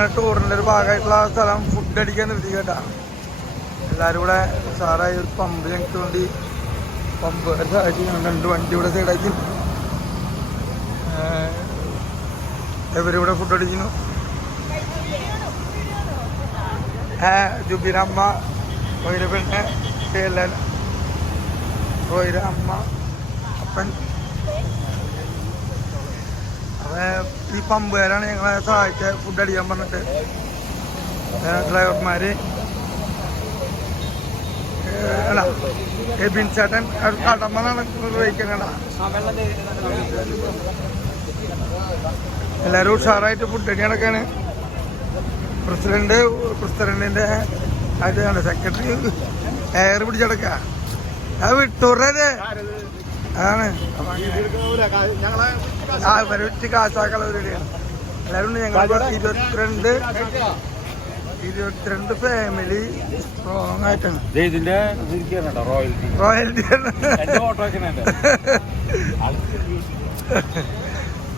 ഞങ്ങളുടെ ടൂറിൻ്റെ ഒരു ഭാഗമായിട്ടുള്ള സ്ഥലം ഫുഡ് അടിക്കാൻ നിർത്തി കേട്ടാ. എല്ലാവരും കൂടെ സാറായി ഒരു പമ്പ് ഞങ്ങൾക്ക് വേണ്ടി പമ്പ് സഹായിച്ചു. 2 വണ്ടി ഇവിടെ സൈഡാക്കി ഇവരിവിടെ ഫുഡ് അടിക്കുന്നു. ജുബിര അമ്മ, റോയിര പെണ്ണ്, കേരളൻ, റോയിര അമ്മ, അപ്പൻ. ഈ പമ്പുകാരാണ് ഞങ്ങളെ സഹായിച്ചത് ഫുഡ് അടിക്കാൻ പറഞ്ഞിട്ട്. ഡ്രൈവർമാര് എബിൻ ചേട്ടൻ കടമ്പനാണ് ഉപയോഗിക്കണ. എല്ലാവരും ഉഷാറായിട്ട് ഫുഡ് അടിക്കണൊക്കെയാണ്. പ്രസിഡന്റിന്റെ ആയിട്ട് കണ്ട സെക്രട്ടറി എയർ പിടിച്ചടക്ക അത് വിട്ടൂറേ അതാണ്. വരവിച്ച് കാശാക്കളവരുടെയാണ് എല്ലാവരും ഉണ്ട്. ഞങ്ങൾ 22 ഫാമിലി സ്ട്രോങ് ആയിട്ടാണ്. റോയൽറ്റി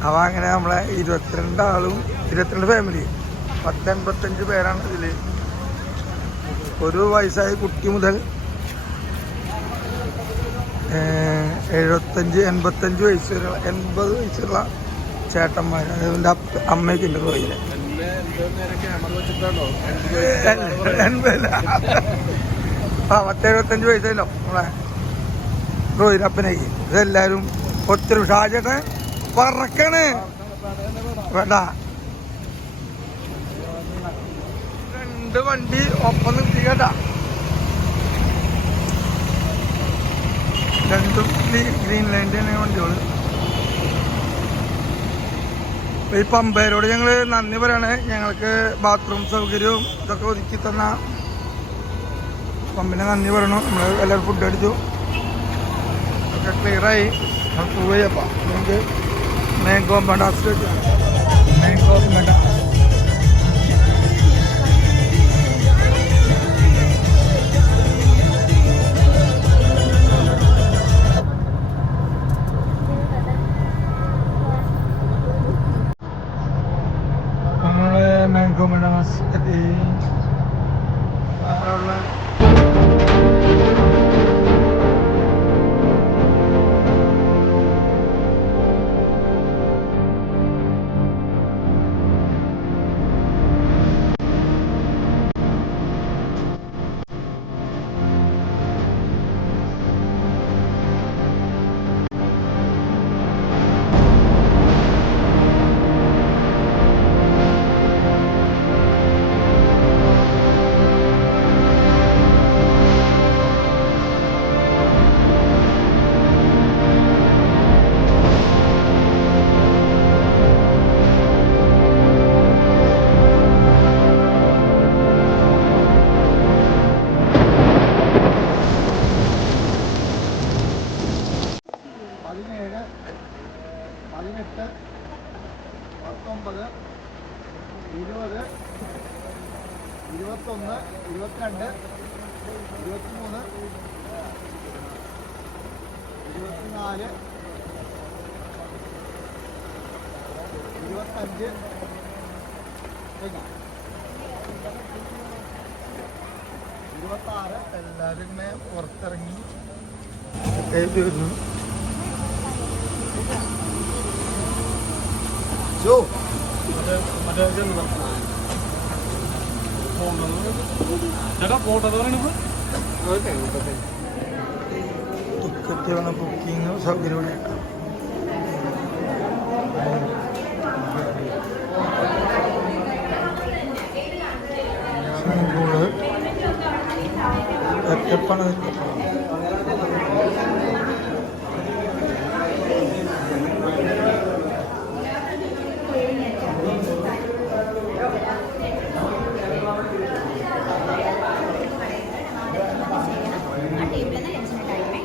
അപ്പൊ അങ്ങനെ നമ്മളെ 22 ആളും 22 ഫാമിലി 85 പേരാണ് ഇതില്. ഒരു വയസ്സായ കുട്ടി മുതൽ 75-85 വയസ്സുള്ള 80 വയസ്സുള്ള ചേട്ടന്മാർ. അതിൻ്റെ അമ്മയ്ക്ക് ഉണ്ട് റോയില്. 75 വയസ്സല്ലോ നമ്മളെ റോയിലപ്പനേക്ക്. ഇതെല്ലാവരും ഒത്തിരി ഷാജേട്ടൻ പറക്കണ് വേണ്ട. 2 വണ്ടി ഒപ്പം നിർത്തി കേട്ടാ. 2 ഗ്രീൻലാൻഡിന്റെ വണ്ടികള്. ഈ പമ്പേരോട് ഞങ്ങൾ നന്ദി പറയാണ്. ഞങ്ങൾക്ക് ബാത്റൂം സൗകര്യവും ഇതൊക്കെ ഒതുക്കി തന്ന പമ്പിനെ നന്ദി പറയണു. നമ്മൾ എല്ലാവരും ഫുഡ് അടിച്ചു, ഒക്കെ ക്ലിയറായി. പോയി. അപ്പം നമുക്ക് മാംഗോ മെഡാസ് മാംഗോ മെഡ Mango Menas di എല്ലാവരും ഇങ്ങനെ പുറത്തിറങ്ങി വരുന്നു. ടിക്കറ്റ് വന്ന ബുക്കിങ് സൗകര്യമായിട്ട് ഒറ്റപ്പാണ്.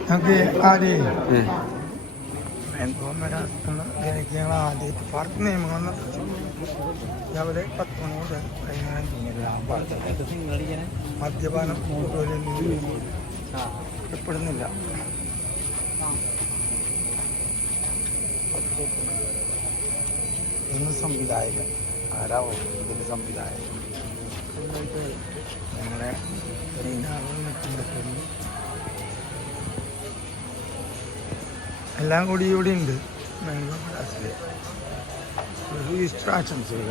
നമുക്ക് ആദ്യം ഞങ്ങൾ ആദ്യമായിട്ട് പാർക്ക് നിയമങ്ങൾ രാവിലെ 10 മണി മുതൽ മദ്യപാനം എപ്പെടുന്നില്ല. ഇന്ന് സംവിധായകൻ ആരാവോ ഇതിൻ്റെ സംവിധാനം അങ്ങനെ എല്ലാം കൂടി ഇവിടെ ഉണ്ട് മാംഗോ പലാസിൽ. ഒരു ഈസ്റ്റർ ആശംസകൾ,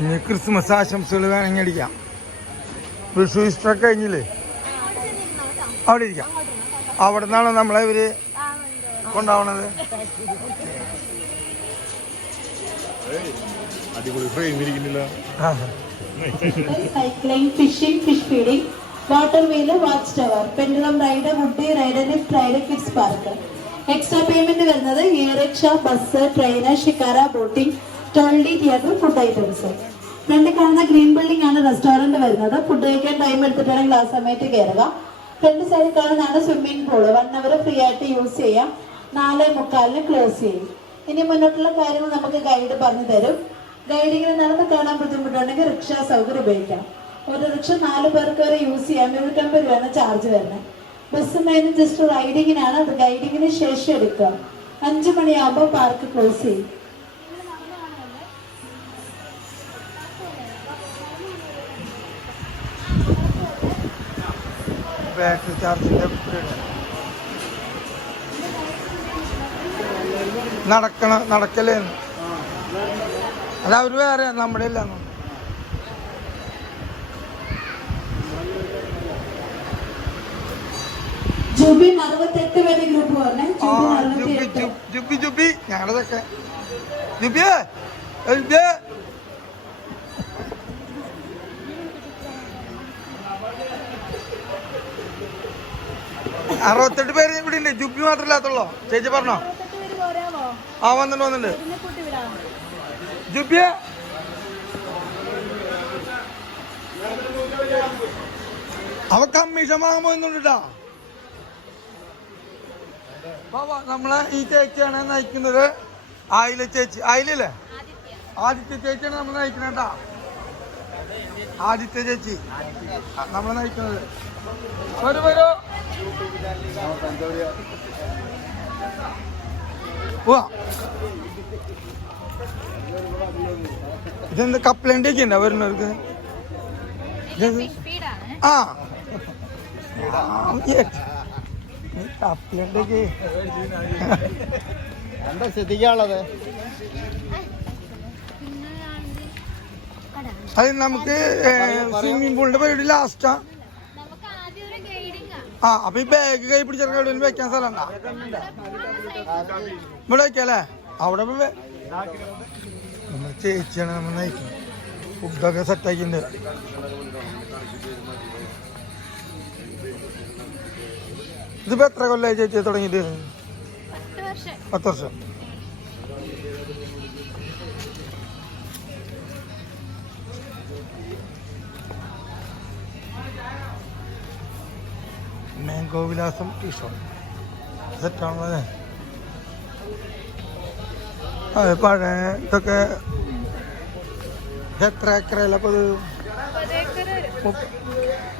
ഇനി ക്രിസ്മസ് ആശംസകൾ വേണമെങ്കിൽ അടിക്കാം. വിഷു ഈസ്റ്റർ കഴിഞ്ഞില്ലേ, അവിടെ ഇരിക്കാം. അവിടെ നിന്നാണോ നമ്മളെ ഇവര് കൊണ്ടാവണത്? Cycling, fishing, fish feeding, water wheel, watch tower, pendulum ride, woody ride, lift ride, kids park. Extra payment വരുന്നത് e rickshaw, bus, train, shikara, boating, ടോൾഡി, തിയേറ്റർ, ഫുഡ് ഐറ്റംസ്. ഫ്രണ്ട് കാണുന്ന ഗ്രീൻ ബിൽഡിംഗ് ആണ് റെസ്റ്റോറന്റ് വരുന്നത്. ഫുഡ് കഴിക്കാൻ time എടുത്തിട്ടാണെങ്കിൽ ആ സമയത്ത് കയറുക. ഫ്രണ്ട് സൈഡിൽ കാണുന്നതാണ് സ്വിമ്മിംഗ് പൂള്. 1 hour ഫ്രീ ആയിട്ട് യൂസ് ചെയ്യാം. 4:45 ക്ലോസ് ചെയ്യും. ഇനി മുന്നോട്ടുള്ള കാര്യങ്ങൾ നമുക്ക് ഗൈഡ് പറഞ്ഞു തരും. ഗൈഡിങ്ങിന് നടന്ന് കാണാൻ ബുദ്ധിമുട്ടുണ്ടെങ്കിൽ റിക്ഷ സൗകര്യം ഉപയോഗിക്കാം. ഒരു റിക്ഷ 4 പേർക്ക് വരെ യൂസ് ചെയ്യാം. 250 രൂപയാണ് ചാർജ് വരുന്നത്. ബസ്സിന് ജസ്റ്റ് റൈഡിങ്ങിനാണ്, അത് ഗൈഡിങ്ങിന് ശേഷം എടുക്കുക. 5 മണിയാകുമ്പോൾ പാർക്ക് ക്ലോസ് ചെയ്യും. ബാറ്ററി ചാർജിൻ്റെ നടക്കലേ അല്ല, അവർ വേറെ നമ്മുടെ ഇല്ല. ജുബി 68 വരെ ഗ്രൂപ്പ് പറഞ്ഞേ. ജുബി ഞങ്ങളതൊക്കെ ജുബിയേ 68 പേര് ഇവിടെ ഉണ്ട്. ജുബി മാത്രമില്ലാത്തുള്ളോ? ചേച്ചി പറഞ്ഞോ? ആ വന്നിട്ടുണ്ട്. ജുബിയെ അവ കമ്മീഷൻ വാങ്ങാൻ പോയിട്ടാ. നമ്മളെ ഈ ചേച്ചിയാണ് നയിക്കുന്നത്. ആയില ചേച്ചി, ആയില്ലേ? ആദിത്യ ചേച്ചിയാണ് നമ്മൾ നയിക്കുന്നത് കേട്ടാ. ആദിത്യ ചേച്ചി നമ്മളെ നയിക്കുന്നത്. വരൂ ഇതെന്താ കപ്പലണ്ടി ഒക്കെ ഉണ്ടോ വരുന്നവർക്ക്? ആ കപ്പലണ്ടി ഒക്കെ എന്താ ശ്രദ്ധിക്കാനുള്ളത്? അത് നമുക്ക് സ്വിമ്മിംഗ് പൂളിന്റെ പരിപാടി ലാസ്റ്റാ. ആ അപ്പൊ ഈ ബാഗ് കൈ പിടിച്ചെടുക്കാൻ എവിടെ വെക്കാൻ സ്ഥലം ഉണ്ടാ? ഇവിടെ വെക്കല്ലേ? അവിടെ നമ്മുടെ ചേച്ചിയാണ് നമ്മൾ നയിക്കുന്നത്. ഫുഡൊക്കെ സെറ്റാക്കിണ്ട്. ഇതിപ്പോ എത്ര കൊല്ലായി ചേച്ചി തുടങ്ങിയിട്ട്? 10 വർഷം. മാംഗോ വിലാസം ടീഷർട്ട് സെറ്റാണല്ലേ? അതെ, പഴയ ഇതൊക്കെ എത്ര ഏക്കറല്ല? അപ്പോൾ ഇത്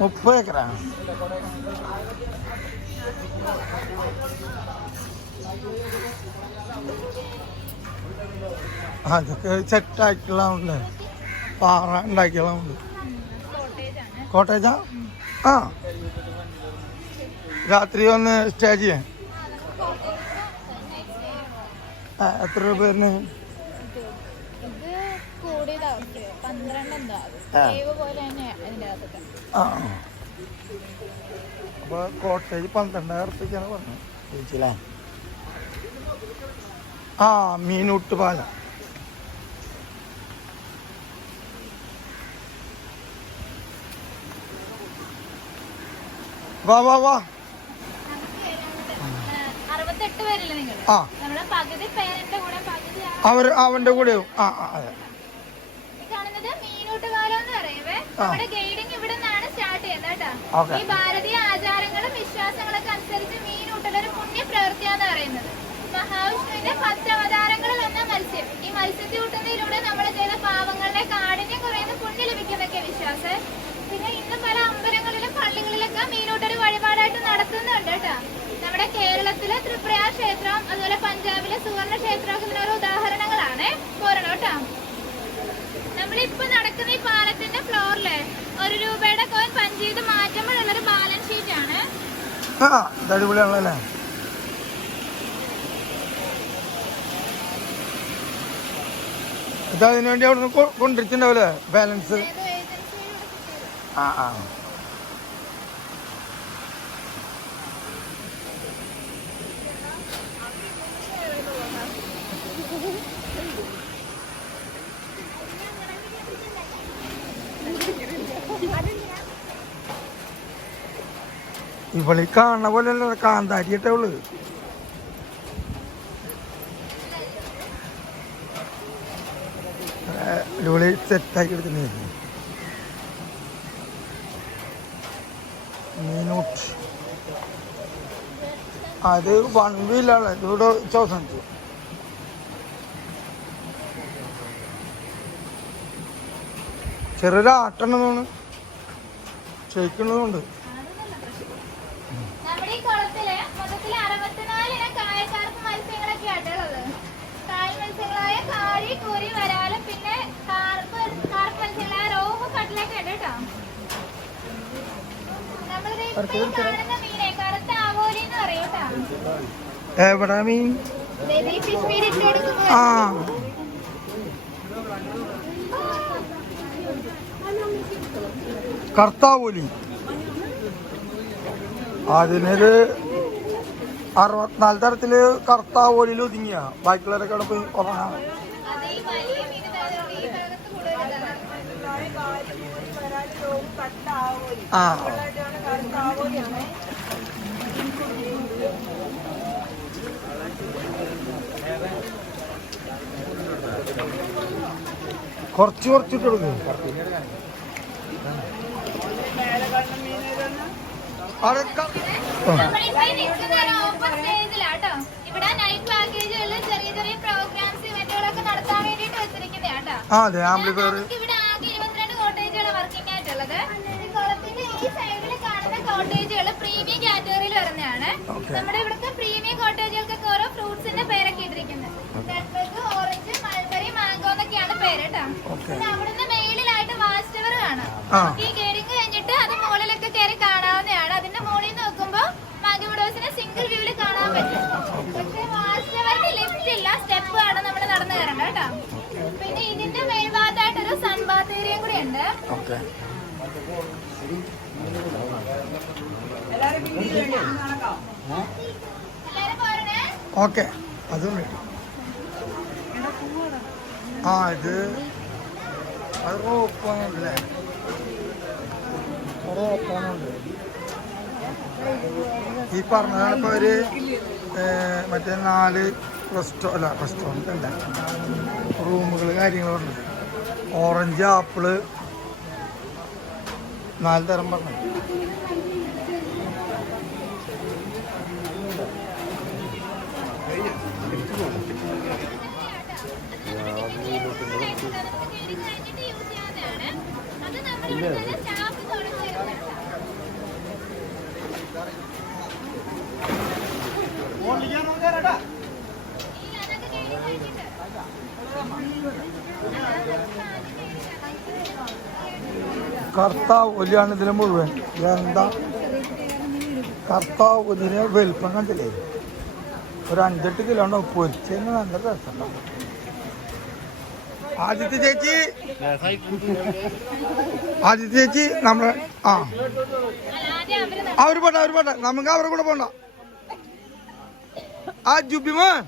30 ഏക്കറാണ്. അതൊക്കെ സെറ്റാക്കിയുള്ളതുണ്ട്, പാറ ഉണ്ടാക്കിയുള്ളതുണ്ട്. കോട്ടേജാ? ആ രാത്രി വന്ന് സ്റ്റേ ചെയ്യാൻ എത്ര രൂപ വരുന്നു? ആ അപ്പൊ കോട്ടേജ് 12,000 റുപ്യക്കാണ് പറഞ്ഞത് ചേച്ചില്ലേ? ആ മീനൂട്ട് പാല. വാ വാ വാ. അവന്റെ കൂടെ അതെ. ഈ ഭാരതീയ ആചാരങ്ങളും വിശ്വാസങ്ങളൊക്കെ അനുസരിച്ച് മീനൂട്ടലൊരു പുണ്യ പ്രവൃത്തിയാന്ന് പറയുന്നത്. മഹാവിഷ്ണുവിന്റെ 10 അവതാരങ്ങളിൽ ഒന്നാ മത്സ്യം. ഈ മത്സ്യത്തെ കൂട്ടുന്നതിലൂടെ നമ്മൾ ചെയ്ത പാവങ്ങളുടെ കാഠിന്യം കുറയുന്ന പുണ്യം ലഭിക്കുന്നൊക്കെ വിശ്വാസം. പിന്നെ ഇന്ന് പല അമ്പലങ്ങളിലും പള്ളികളിലൊക്കെ മീനൂട്ടൊരു വഴിപാടായിട്ട് നടത്തുന്നുണ്ട് കേട്ടോ. നമ്മുടെ കേരളത്തിലെ ത്രിപുര ക്ഷേത്രം, അതുപോലെ പഞ്ചാബിലെ സുവർണ ക്ഷേത്രമൊക്കെ ഇതിനൊരു ഉദാഹരണങ്ങളാണ്. പോരണം കേട്ടോ. നമ്മളിപ്പോ നടക്കുന്ന ഈ പാലത്തിന്റെ ഫ്ലോറില് ₹1 കോയിൻ പഞ്ച് ചെയ്ത് മാറ്റുമ്പോഴുള്ളൊരു ബാലൻസ് ഷീറ്റ് ആണ്. അടിപൊളിയാണല്ലേ. ഇത് അതിനു വേണ്ടി അവിടെ നിന്ന് കൊണ്ടിരിച്ചിട്ടുണ്ടാവില്ലേ ബാലൻസ്? ആ ആ ഇവളി കാണുന്ന പോലെയല്ല, കാന്താരിയിട്ടേ ഉള്ളു. ഇവളി സെറ്റാക്കി എടുത്തിട്ടുണ്ടായിരുന്നു. മീനൂട്ട് അത് 1 വീലാണ് ഇവിടെ ചോദിച്ചു. ചെറിയൊരു ആട്ടെണ്ണതാണ് ക്ഷയിക്കുന്നതുകൊണ്ട്. നമ്മുടെ ഈ കുളത്തില് മൊത്തത്തിൽ 64 ഇനം കായക്കാർക്ക് മത്സ്യങ്ങളൊക്കെ ആട്ടുള്ളത്. കായൽ മത്സ്യങ്ങളായ കാരി, കൂരി, വരാലും പിന്നെ കാർപ്പ് മത്സ്യങ്ങളായ റോഹു, കട്ട്ലൊക്കെ ഉണ്ട് കേട്ടോ. നമ്മളിത് ഇപ്പൊ കാണുന്ന മീനെ കറുത്ത ആവോലി എന്ന് പറയും കേട്ടോ. എവിടെ മീൻ? ഫിഷ് ഫീഡ് ഇട്ട് കൊടുക്കുമ്പോ ആ കർത്താവൂലി. അതിനൊരു 64 തരത്തില് കർത്താവൂലിൽ ഒതുങ്ങിയ ബാക്കിയുള്ളവരൊക്കെ അവിടെ പോയി ഉറങ്ങാം. അത് ഈ വലിയ മീൻ ഈ ഭാഗത്ത് കൂടുതലാണ്. ആ കുറച്ചിട്ട് കൊടുക്കും. നമ്മളിപ്പോ ഈ നിൽക്കുന്ന ഒരു ഓപ്പൺ സ്റ്റേജിലാട്ടോ. ഇവിടെ നൈറ്റ് പാക്കേജുകളിൽ ചെറിയ ചെറിയ പ്രോഗ്രാംസ്, ഇവന്റുകളൊക്കെ നടത്താൻ വേണ്ടിട്ട് വെച്ചിരിക്കുന്നതാട്ടോ. അതെ, ആംപ്ലിഫയർ. ഇവിടെ ആകെ 22 കോട്ടേജുകൾ വർക്കിംഗ് ആയിട്ടുള്ളത്. ഈ കുളത്തിന്റെ ഈ സൈഡിൽ കാണുന്ന കോട്ടേജുകൾ പ്രീമിയം കാറ്റഗറിയിൽ വരുന്നതാണ്. നമ്മുടെ ഇവിടുത്തെ പ്രീമിയം കോട്ടേജുകൾക്കൊക്കെ ഓരോ ഫ്രൂട്ട്സിന്റെ പേരൊക്കെ ഇട്ടിരിക്കുന്നത്. റെഡ്, ഓറഞ്ച്, മൾബറി, മാംഗോ എന്നൊക്കെയാണ് പേര് കേട്ടോ. പിന്നെ അവിടുന്ന് മേളിലായിട്ട് വാച്ച് ടവർ കാണാം. ഈ ഗേഡിങ് കഴിഞ്ഞിട്ട് അത് മുകളിലൊക്കെ കയറി കാണാവുന്നതാണ്. അതിന്റെ മുകളിൽ നിന്ന് നോക്കുമ്പോ മാഗിമോഡോസിനെ സിംഗിൾ വ്യൂവിൽ കാണാൻ പറ്റും. പക്ഷെ വാച്ച് ടവറിന് ലിഫ്റ്റ് ഇല്ല, സ്റ്റെപ്പ് ആണ് നമ്മൾ നടന്നു കയറണ്ട കേട്ടോ. പിന്നെ ഇതിന്റെ മേൽഭാഗത്തായിട്ടൊരു സൺ ബാത്ത് ഏരിയയും കൂടി ഉണ്ട്. എല്ലാരും പോരണേ. ഓക്കെ, അതും വേണ്ടി. ആ ഇത് അത് റോപ്പാണല്ലേ, റോപ്പാണുണ്ട്. ഈ പറഞ്ഞതാണ് ഇപ്പോൾ ഒരു മറ്റേ 4 റെസ്റ്റോറൻറ്റ് അല്ല, റൂമുകൾ കാര്യങ്ങളുണ്ട്. ഓറഞ്ച്, ആപ്പിള്, 4 തരം പറഞ്ഞു. കർത്താവ് ഒലിയാണ് ഇതിന് മുഴുവൻ. എന്താ കർത്താവ് ഒലിനെ വലിപ്പം കണ്ടില്ലേ? ഒരു 5-8 കിലോ ഉണ്ടാവും. പൊരിച്ചതിന് നല്ല രസമുണ്ടാവും. ആദിത്യ ചേച്ചി നമ്മളെ അവര് പോട്ടെ നമുക്ക് അവരെ കൂടെ പോണ്ട. ആ ജുബിമോൻ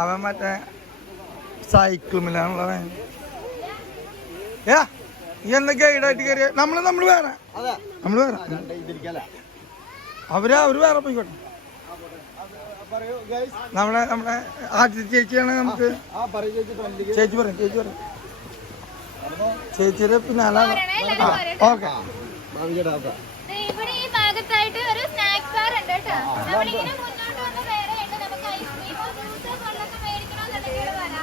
അവൻ മറ്റേ സൈക്കിളിലാണുള്ളവൻ. നീ എന്താ ഗൈഡായിട്ട് കയറിയ? നമ്മള് വേറെ അവര് വേറെ പോയിക്കോട്ടെ. നമ്മുടെ ആദ്യത്തെ ചേച്ചിയാണ്. നമുക്ക് ചേച്ചി പറയും ചേച്ചിയുടെ പിന്നാലാണ്. ഓക്കെ. ഇവിടെ ഈ ഭാഗത്തായിട്ട് ഒരു സ്നാക്സ് ബാർ ഉണ്ട് കേട്ടോ. നമ്മളിങ്ങനെ മുന്നോട്ട് വന്ന് വേറെ ഉണ്ട്. നമുക്ക് ഐസ്ക്രീമോ ജ്യൂസോ കൊള്ളൊക്കെ മേടിക്കണമെന്നുണ്ടെങ്കിൽ വരാം.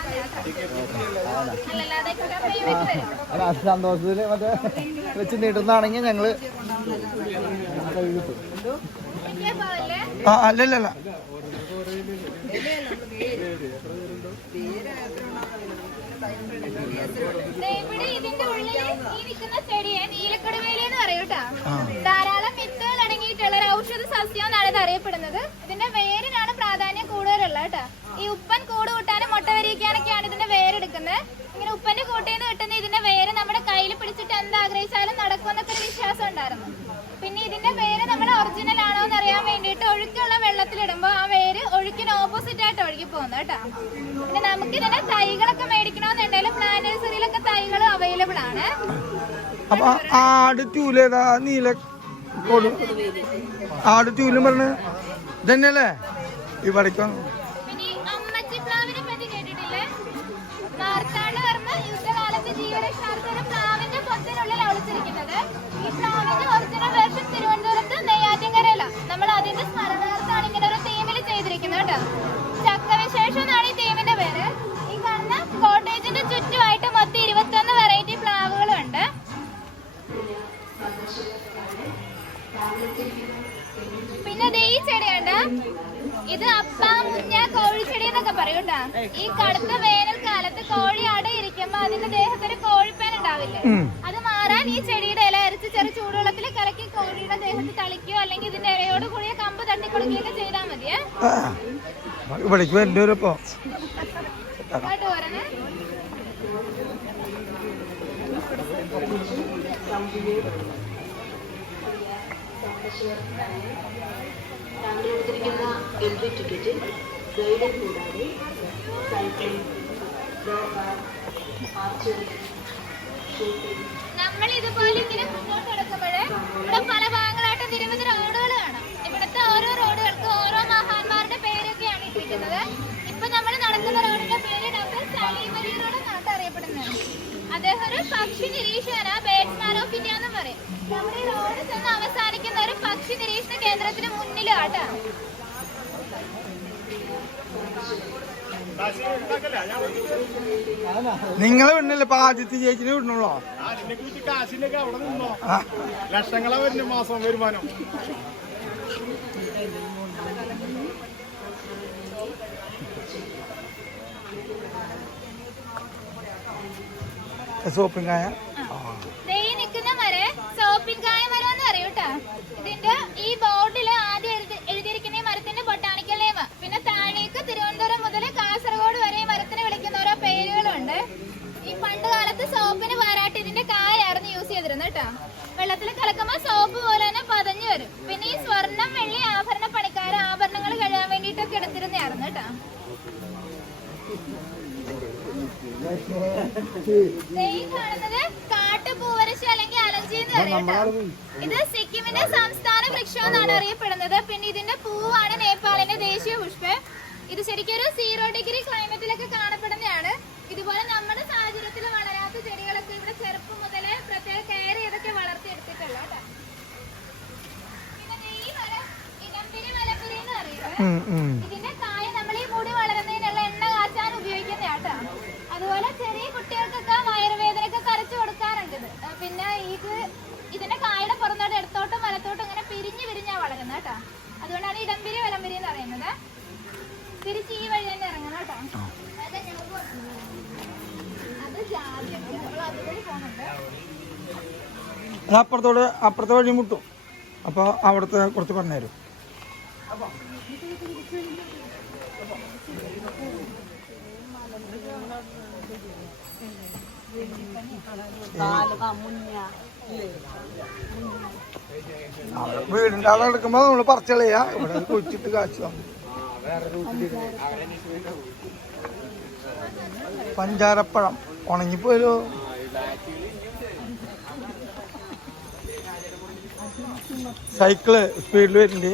സന്തോഷത്തില് മറ്റേ വെച്ച് നീട്ടുന്നതാണെങ്കിൽ ഞങ്ങള് അല്ലല്ല ഇവിടെ ഇതിന്റെ ഉള്ളിൽ ഈ നിൽക്കുന്ന ചെടിയെ നീലക്കടുവേലി എന്ന് പറയൂട്ടാ. ധാരാളം വിത്തുകൾ അടങ്ങിയിട്ടുള്ള ഒരു ഔഷധ സസ്യം എന്നാണ് ഇത് അറിയപ്പെടുന്നത്. ഇതിന്റെ വേരിനാണ് പ്രാധാന്യം കൂടുതലുള്ള കേട്ടാ. ഈ ഉപ്പൻ കൂട് കൂട്ടാനും മുട്ട വരിക്കാനൊക്കെയാണ് ഇതിന്റെ വേരെടുക്കുന്നത്. ഇങ്ങനെ ഉപ്പന്റെ കൂട്ടിൽ നിന്ന് കിട്ടുന്ന ഇതിന്റെ വേര് നമ്മുടെ കയ്യിൽ പിടിച്ചിട്ട് എന്താഗ്രഹിച്ചാലും നടക്കുമെന്നൊക്കെ ഒരു വിശ്വാസം ഉണ്ടായിരുന്നു. പിന്നെ ഇതിന്റെ വേര് നമ്മുടെ ഒറിജിനൽ ആണോ എന്ന് അറിയാൻ വേണ്ടിയിട്ട് ഒഴുക്കുള്ള വെള്ളത്തിലിടുമ്പോൾ ആ വേര് ഒഴുക്കിന് ഓപ്പോസിറ്റ് ആയിട്ട് ഒഴുകി പോകുന്നത് കേട്ടോ. പിന്നെ നമുക്ക് ഇതിന്റെ തൈകളൊക്കെ മേടിക്കണമെന്നുണ്ടെങ്കിലും പ്ലാന്റ് നഴ്സറിയിലൊക്കെ തൈകൾ അവൈലബിൾ ആണ്. ആട് ട്യൂലേതാ നീല ആട് ട്യൂലും പറഞ്ഞ ഇതന്നെയല്ലേ ഇവിടേക്കോ? പിന്നെ ഈ അമ്മച്ചിപ്ലാവിനെ പറ്റി കേട്ടിട്ടില്ലേ? മാർത്താണ്ഡ് വർമ്മ യുദ്ധകാലത്ത് ജീവരക്ഷാർത്ഥം പ്ലാവിന്റെ പൊത്തിനുള്ളിൽ ഒളിച്ചിരിക്കുന്നത്. ഈ പ്ലാവിന്റെ ഒറിജിനൽ വേർഷൻ തിരുവനന്തപുരത്ത് നെയ്യാറ്റിൻകരയില. നമ്മൾ അതിന്റെ സ്മരണാർത്ഥാണ് ഇങ്ങനെ ഒരു തീമിൽ ചെയ്തിരിക്കുന്നത് കേട്ടോ. ചക്കവിശേഷം എന്നാണ് ഈ തീമിന്റെ പേര്. ഈ കാണുന്ന കോട്ടേജിന്റെ ചുറ്റുമായിട്ട് മൊത്തം 21 വെറൈറ്റി പ്ലാവുകളുണ്ട്. പിന്നെ ഈ ചെടിയുണ്ട്. ഇത് അപ്പ മുഞ്ഞ കോഴിച്ചെടി എന്നൊക്കെ പറയും കേട്ടാ. ഈ കടുത്ത വേനൽക്കാലത്ത് കോഴി അടയിരിക്കുമ്പോ അതിന്റെ ദേഹത്തൊരു കോഴിപ്പേൻ ഉണ്ടാവില്ലേ, അത് മാറാൻ ഈ ചെടിയുടെ ഇല അരച്ച് ചെറു ചൂടുവെള്ളത്തിൽ കലക്കി കോഴിയുടെ ദേഹത്ത് തളിക്കുകയോ അല്ലെങ്കിൽ ഇതിന്റെ ഇലയോട് കൂടിയ കമ്പ് തട്ടിക്കൊടുക്കുകയൊക്കെ ചെയ്താൽ മതിയേ. പോരണേ. താങ്കളെടുത്തിരിക്കുന്ന എൻട്രി ടിക്കറ്റിൽ ഗൈഡ് കൂടാതെ സൈക്ലിംഗ്, ആർച്ചറി, ഷൂട്ടിംഗ്. നമ്മൾ ഇതുപോലെ ഇങ്ങനെ മുന്നോട്ട് കിടക്കുമ്പോഴേ ഇവിടെ പല ഭാഗങ്ങളായിട്ട് നിരവധി റോഡുകൾ കാണാം. ഇവിടുത്തെ ഓരോ റോഡുകൾക്ക് ഓരോ മഹാന്മാരുടെ പേരൊക്കെയാണ് ഇട്ടിരിക്കുന്നത്. ഇപ്പൊ നമ്മൾ നടക്കുന്ന റോഡിന്റെ പേര് ഡോക്ടർ സലീം അലി റോഡ് എന്നാണ് അറിയപ്പെടുന്നത്. അദ്ദേഹം ഒരു പക്ഷി നിരീക്ഷകനാ, ബേഡ്സ്മാൻ ഓഫ് ഇന്ത്യ എന്നും പറയും. നമ്മുടെ ഈ റോഡ് ചെന്ന് അവസാനിക്കുന്ന ഒരു പക്ഷി നിരീക്ഷണ കേന്ദ്രത്തിന് മുന്നിലാട്ടാ. നിങ്ങളെ വിടണല്ലേ ഇപ്പൊ ആദ്യത്തെ ചേച്ചിനെ വിടണല്ലോ. ലക്ഷങ്ങളെ വരുന്ന മാസം വരുമാനം. സോപ്പിംഗായ നിൽക്കുന്ന മരം സോപ്പിൻകായ മരം എന്ന് പറയൂട്ടാ. ഇതിന്റെ ഈ ബോർഡില് ആദ്യം എഴുതിയിരിക്കുന്ന ഈ മരത്തിന്റെ ബൊട്ടാണിക്കൽ നെയിം. പിന്നെ താഴേക്ക് തിരുവനന്തപുരം മുതൽ കാസർഗോഡ് വരെ ഈ മരത്തിന് വിളിക്കുന്ന ഓരോ പേരുകളുണ്ട്. ഈ പണ്ട് കാലത്ത് സോപ്പിന് പകരമായിട്ട് ഇതിന്റെ കായായിരുന്നു യൂസ് ചെയ്തിരുന്നത് കേട്ടോ. വെള്ളത്തിൽ കലക്കുമ്പോൾ സോപ്പ് പോലെ തന്നെ പതഞ്ഞു വരും. പിന്നെ ഈ സ്വർണം വെള്ളി ആഭരണ പണിക്കാർ ആഭരണങ്ങൾ കഴുകാൻ വേണ്ടിയിട്ടൊക്കെ എടുത്തിരുന്നതായിരുന്നു കേട്ടോ. കാണുന്നത് കാട്ടുപൂവരശി അല്ലെങ്കിൽ അലഞ്ചി എന്ന് പറയുന്നത്. ഇത് സിക്കിമിന്റെ സംസ്ഥാന വൃക്ഷം എന്നാണ് അറിയപ്പെടുന്നത്. പിന്നെ ഇതിന്റെ പൂവാണ് നേപ്പാളിന്റെ ദേശീയ പുഷ്പം. ഇത് ശരിക്കും ഒരു 0 ഡിഗ്രി ക്ലൈമറ്റിലൊക്കെ കാണപ്പെടുന്നതാണ്. ഇതുപോലെ നമ്മുടെ സാഹചര്യത്തിൽ വളരാത്ത ചെടികളൊക്കെ ഇവിടെ ചെറുപ്പം മുതലേ പ്രത്യേക കെയർ ചെയ്തൊക്കെ വളർത്തിയെടുത്തിട്ടുള്ള കേട്ടോ. പിന്നെ ഈ മരം ഇടംപിരി മലമ്പുരി എന്ന് പറയുന്നത്. ഇതിന്റെ കായ നമ്മൾ ഈ മുടി വളരുന്നതിനുള്ള എണ്ണ കാച്ചാൻ ഉപയോഗിക്കുന്നതാട്ടോ. അതുപോലെ ചെറിയ കുട്ടികൾക്കൊക്കെ വയറുവേദനയൊക്കെ കരച്ചു കൊടുക്കാറുണ്ട് ഇത്. പിന്നെ ഇതിന്റെ കായുടെ പുറത്തോട്ട് ഇടത്തോട്ടും വലത്തോട്ടും ഇങ്ങനെ പിരിഞ്ഞാ വളരുന്നത് കേട്ടോ. അതുകൊണ്ടാണ് ഇടംപിരി വലംപിരി എന്ന് പറയുന്നത്. തിരിച്ച് ഈ വഴി തന്നെ ഇറങ്ങണം കേട്ടോ. അത് ജാതി നമ്മൾ അതുവഴി പോകുന്നുണ്ട്. അപ്പുറത്തെ വഴി മുട്ടും. അപ്പൊ അവിടുത്തെ കുറച്ച് പറഞ്ഞുതരും. വീടിന്റെ അവിടെ എടുക്കുമ്പോ നമ്മള് പറിച്ചളയാ. ഇവിടെ കുഴിച്ചിട്ട് കാച്ചു. പഞ്ചാരപ്പഴം ഉണങ്ങിപ്പോയല്ലോ. സൈക്കിള് സ്പീഡിൽ വരുന്നുണ്ട്.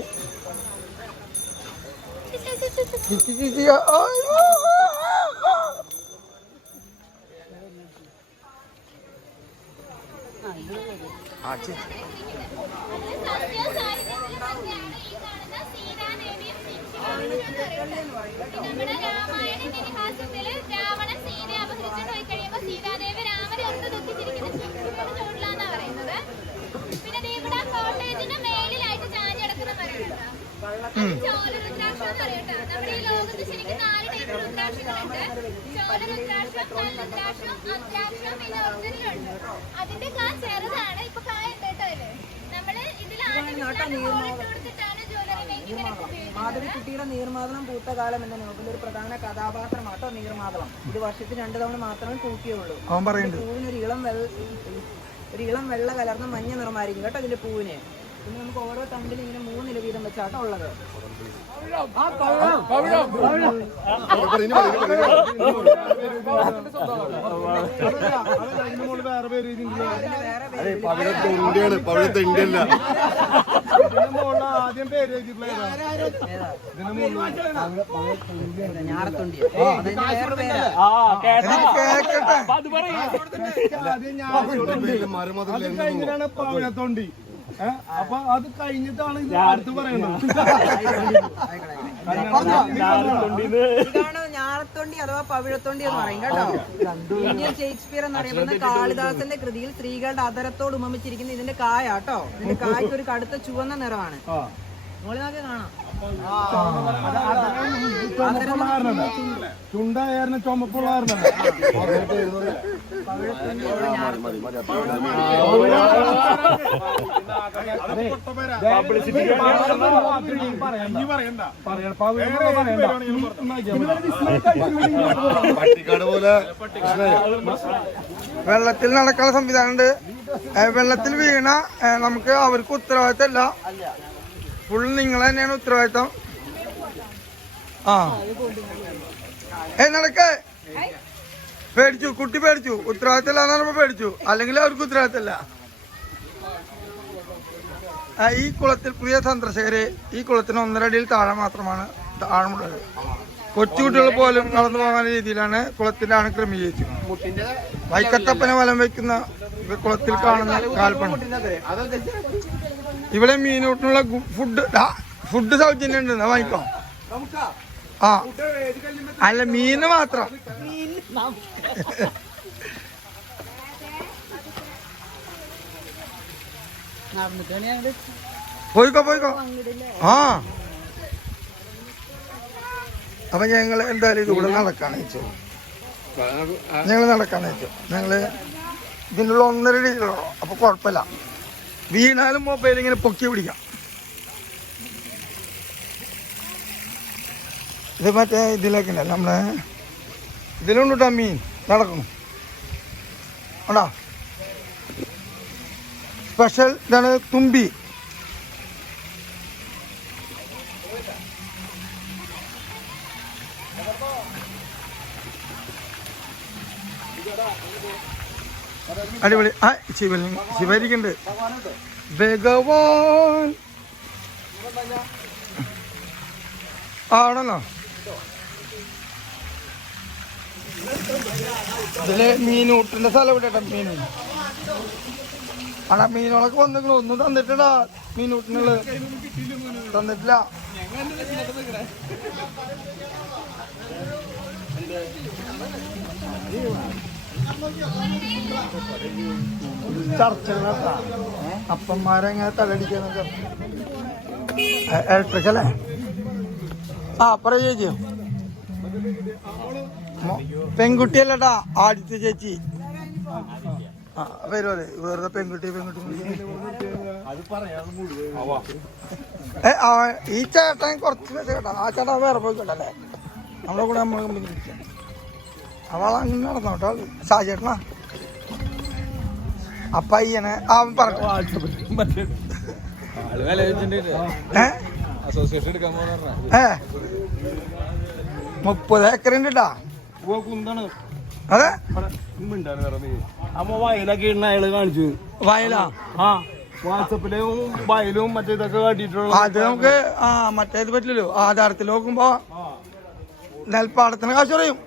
നമ്മുടെ രാമായണ ഇതിഹാസത്തില് രാവണൻ സീതയെ അപഹരിച്ചുകൊണ്ട് പോയി കഴിയുമ്പോൾ സീതാദേവി രാമനെ ഒന്ന് ദുഃഖിച്ചിരിക്കുന്ന ചുവട്ടിലാന്നാ പറയുന്നത്. പിന്നെ ഇവിടെ കോട്ടയത്തിന്റെ മേലിലായിട്ട് ചാഞ്ഞ് കിടക്കുന്ന മരമുണ്ട്. ചോലരുദ്രാക്ഷം എന്ന് പറയട്ടോ. നമ്മുടെ ഈ ലോകത്ത് ശരിക്കും 4 ടൈപ്പ് രുദ്രാക്ഷങ്ങളുണ്ട്. ചോലരുദ്രാക്ഷം, കൽരുദ്രാക്ഷം, അദ്രാക്ഷം, പിന്നെ ഒറിജിനലുണ്ട്. അതിന്റെ കാ ചെറുതാണ്, ഇപ്പൊ കായ ഉണ്ട് കേട്ടോ. അതില് നമ്മള് ഇതിലാണ് കൊടുത്തിട്ടാണ് ജ്വല്ലറി മേക്കിങ്ങിനൊക്കെ ഉപയോഗിക്കുന്നത്. മാധവിക്കുട്ടിയുടെ നീർമാതളം പൂത്ത കാലം എന്ന നോവലിൽ ഒരു പ്രധാന കഥാപാത്രമാട്ടോ നീർമാതളം. ഇത് വർഷത്തിൽ 2 തവണ മാത്രമേ പൂക്കുകയുള്ളൂ. പൂവിന് ഒരു ഇളം വെള്ള കലർന്ന മഞ്ഞ നിറമായിരിക്കും കേട്ടോ ഇതിന്റെ പൂവിന്. പിന്നെ നമുക്ക് ഓരോ തണ്ടിലും ഇങ്ങനെ 3 ഇല വീതം വെച്ചാട്ടോ ഉള്ളത്. ആദ്യം പേര് ഞാറത്തൊണ്ടി കഴിഞ്ഞിട്ടാണ് പവിഴത്തൊണ്ടി. അപ്പൊ അത് കഴിഞ്ഞിട്ടാണ് ഇത് അടുത്ത് പറയുന്നത്. ഇതാണ് ഞാറത്തൊണ്ടി അഥവാ പവിഴത്തൊണ്ടി എന്ന് പറയും കേട്ടോ. ഇന്ത്യൻ ഷേക്സ്പിയർ എന്നറിയപ്പെടുന്ന കാളിദാസന്റെ കൃതിയിൽ സ്ത്രീകളുടെ അതരത്തോട് ഉപമിച്ചിരിക്കുന്ന ഇതിന്റെ കായാട്ടോ. ഇതിന്റെ കായ്ക്ക് ഒരു കടുത്ത ചുവന്ന നിറമാണ്. മോളിനൊക്കെ കാണാം. ചുണ്ടായിരുന്നു ചുമപ്പുള്ളായിരുന്നു. വെള്ളത്തിൽ നടക്കാനുള്ള സംവിധാനമുണ്ട്. വെള്ളത്തിൽ വീണ നമുക്ക് അവർക്ക് ഉത്തരവാദിത്തമല്ല, ഫുൾ നിങ്ങൾ തന്നെയാണ് ഉത്തരവാദിത്തം. നടക്കേ പേടിച്ചു, കുട്ടി പേടിച്ചു. ഉത്തരവാദിത്തമല്ല എന്ന് പറഞ്ഞപ്പോ പേടിച്ചു, അല്ലെങ്കിൽ അവർക്ക് ഉത്തരവാദിത്തമല്ല. ഈ കുളത്തിൽ പുതിയ സന്ദർശകര് ഈ കുളത്തിന് 1.5 അടിയിൽ താഴെ മാത്രമാണ് ആഴമുള്ളത്. കൊച്ചുകുട്ടികൾ പോലും നടന്നു പോകാൻ രീതിയിലാണ് കുളത്തിന്റെ ക്രമീകരിച്ചു. വൈക്കത്തപ്പനെ വലം വയ്ക്കുന്ന കുളത്തിൽ കാണുന്ന കാൽപ്പണം. ഇവിടെ മീനൂട്ടിനുള്ള ഫുഡ് സൗജന്യം ഉണ്ട്, വാങ്ങിക്കോ. അല്ല, മീന് മാത്രം. പോയിക്കോ. അപ്പൊ ഞങ്ങൾ എന്തായാലും ഇതിലൂടെ നടക്കാന്ന് വെച്ചു. ഞങ്ങള് ഇതിൻ്റെ ഉള്ള 1.5 അടിയിലുള്ളൂ. അപ്പൊ കുഴപ്പമില്ല. വീണാലും മൊബൈൽ ഇങ്ങനെ പൊക്കി പിടിക്കാം. ഇത് മറ്റേ ഇതിലേക്കുണ്ട്, നമ്മളെ ഇതിലുണ്ട് മീൻ നടക്കുന്നു. ആണോ സ്പെഷ്യൽ ഇതാണ് തുമ്പി. അടിപൊളി. ശിവരിക്കുണ്ട് ഭഗവാൻ ആണല്ലോ. ഇതില് മീനൂട്ടിന്റെ സ്ഥലം ഇവിടെ മീൻ ആണാ. മീനുകളൊക്കെ വന്നിക്കണു. ഒന്നും തന്നിട്ടാ മീനൂട്ടിനുള്ളത് തന്നിട്ടില്ല. അപ്പന്മാരെങ്ങനെ തലടിക്കാന്നൊക്കെ ഇലക്ട്രിക്കല്ലേ? പറ ചേച്ചി. പെൺകുട്ടിയല്ലട്ടാ, ആദ്യത്തെ ചേച്ചി. വരുമല്ലേ വെറുതെ പെൺകുട്ടി. ഈ ചേട്ടൻ കുറച്ച് കേട്ടാ. ആ ചേട്ടാ വേറെ പോയിക്കോട്ടല്ലേ, നമ്മളെ കൂടെ നമ്മൾ അവളങ്ങനെ നടന്നോട്ടോ. ഷാജേട്ടനാ അപ്പയ്യനെ അവൻ പറഞ്ഞു 30 ഏക്കറുണ്ട് കേട്ടാ. അതെ, അമ്മ വയലൊക്കെ ഇടുന്ന അയാള് കാണിച്ചു. വയലാ? വാട്സപ്പിലും വയലും മറ്റേ ഇതൊക്കെ കാട്ടിട്ടുള്ള. അത് നമുക്ക് മറ്റേത് പറ്റില്ലല്ലോ. ആധാരത്തിൽ നോക്കുമ്പോ നെൽപ്പാടത്തിന് കാശ് പറയും.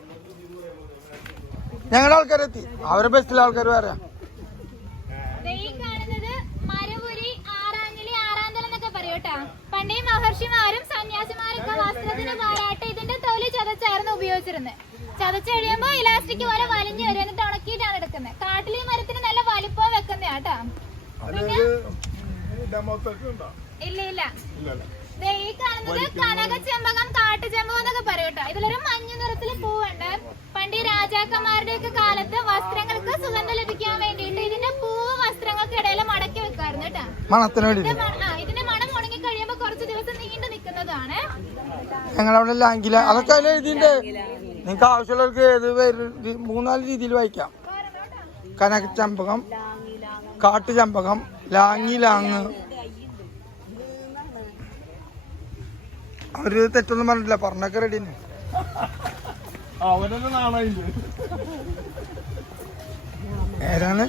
ഞങ്ങളുടെ ആൾക്കാരെത്തി, അവരെ ബസ്സിലെ ആൾക്കാർ വേറെ. പണ്ടേ മഹർഷിമാരും സന്യാസിമാരൊക്കെ വസ്ത്രത്തിന് പാരാട്ട് ഇതിന്റെ തൊലി ചതച്ചായിരുന്നു ഉപയോഗിച്ചിരുന്നത്. ചതച്ചഴിയുമ്പോ ഇലാസ്റ്റിക് പോലെ വലിഞ്ഞു വരും, എന്നിട്ട് ഉണക്കിയിട്ടാണ് എടുക്കുന്നത്. കാട്ടിൽ ഈ മരത്തിന് നല്ല വലിപ്പം വെക്കുന്ന കേട്ടോ. ഇല്ല ദേ ഈ കാണുന്നത് കനകച്ചെമ്പകം, കാട്ടുചെമ്പകം എന്നൊക്കെ പറയും കേട്ടോ. ഇതിലൊരു മഞ്ഞ നിറത്തില് പൂവുണ്ട്. പണ്ട് ഈ രാജാക്കന്മാരുടെ ഒക്കെ കാലത്ത് വസ്ത്രങ്ങൾക്ക് സുഗന്ധം ലഭിക്കാൻ വേണ്ടിയിട്ട് ഇതിന്റെ പൂവ് വസ്ത്രങ്ങൾക്ക് ഇടയിൽ മടക്കി വെക്കാറുണ്ട് കേട്ടോ. ഇതിന്റെ മണം ഉണങ്ങി കഴിയുമ്പോ കുറച്ച് ദിവസം നീണ്ടു നിൽക്കുന്നതാണ്. ഞങ്ങളവിടെ ലാംഗില അതൊക്കെ അതിൽ എഴുതിണ്ട്. നിങ്ങൾക്ക് ആവശ്യമുള്ളവർക്ക് ഏത് പേര് 3-4 രീതിയിൽ വായിക്കാം. കനകച്ചമ്പകം, കാട്ടുചമ്പകം, ലാങ്. അവര് തെറ്റൊന്നും പറഞ്ഞിട്ടില്ല, പറഞ്ഞൊക്കെ റെഡി തന്നെ. അവനെന്നെ നാണയില്ല. ഏതാണ്